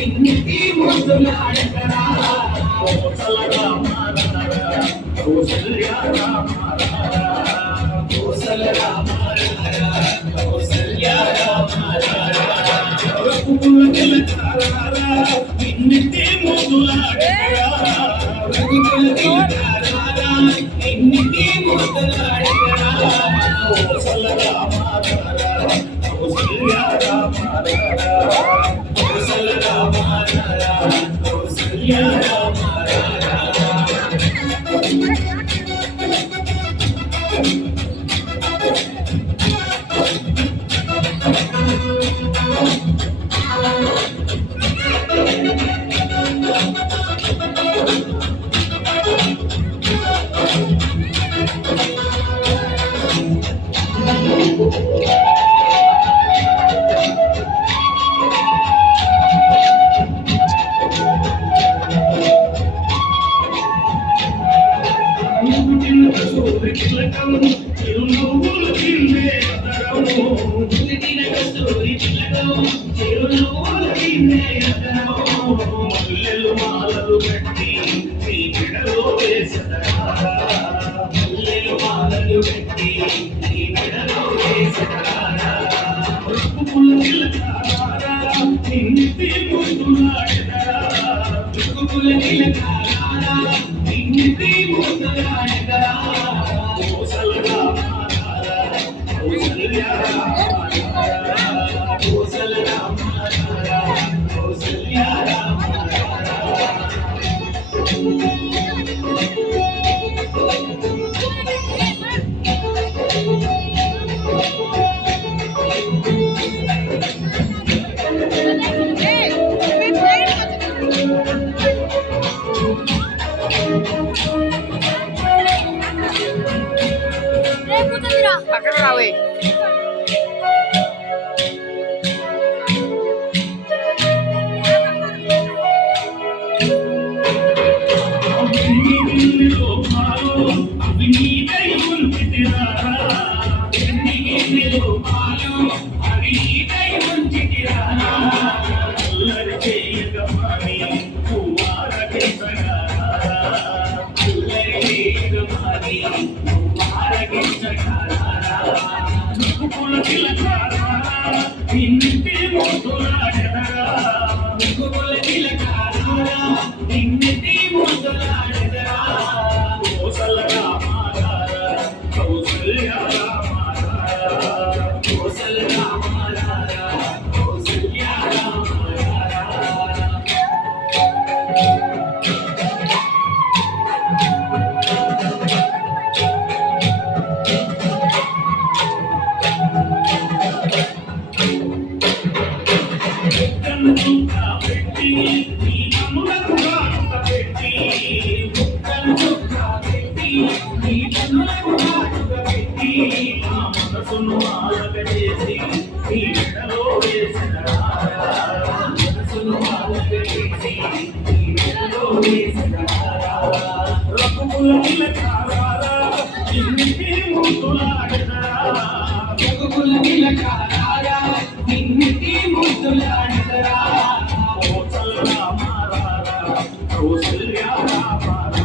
ఇన్నిటి ముద్దులాడరా కోసలగా మారరా కౌసల్య రామారా కోసలగా మారరా కౌసల్య రామారా రఘుకుల తిలకారా ఇన్నిటి ముద్దులాడరా రఘుకుల తిలకారా ఇన్నిటి ముద్దులాడరా కోసలగా మారరా కౌసల్య రామారా కోసలగా మారరా కౌసల్య రామారా మల్లెలు మాలలు పెట్టి నీ మెడలో వేసదరా మల్లెలు మాలలు పెట్టి నీ మెడలో వేసదరా రఘుకుల తిలకారా నిన్నిటి ముద్దులాడరా రఘుకుల తిలకారా నిన్నిటి ముద్దులాడరా కోసలగా మారరా కౌసల్య రామారా కోసలగా మారరా కౌసల్య రామారా పక్కన రావే ఇన్నిటి ముద్దులాడరా రఘుకుల తిలకారా ఇన్నిటి ముద్దులాడరా కోసలగా మారరా కౌసల్య రామారా కోసలగా మారరా కౌసల్య రామారా పెట్టి నీ కనులకు గాట పెట్టి ముక్కలు చుక్క పెట్టి నీ కనులకు గాట పెట్టి నా మనసును మాలక చేసి నీ మెడలో వేసినరా మనసును మాలక చేసి నీ మెడలో వేసినరా రఘుకుల తిలకారా ఇన్నిటి ముద్దులాడరా రఘుకుల తిలకారా ఇన్నిటి ముద్దులాడరా కోసల్య రామారా కౌసల్య రామారా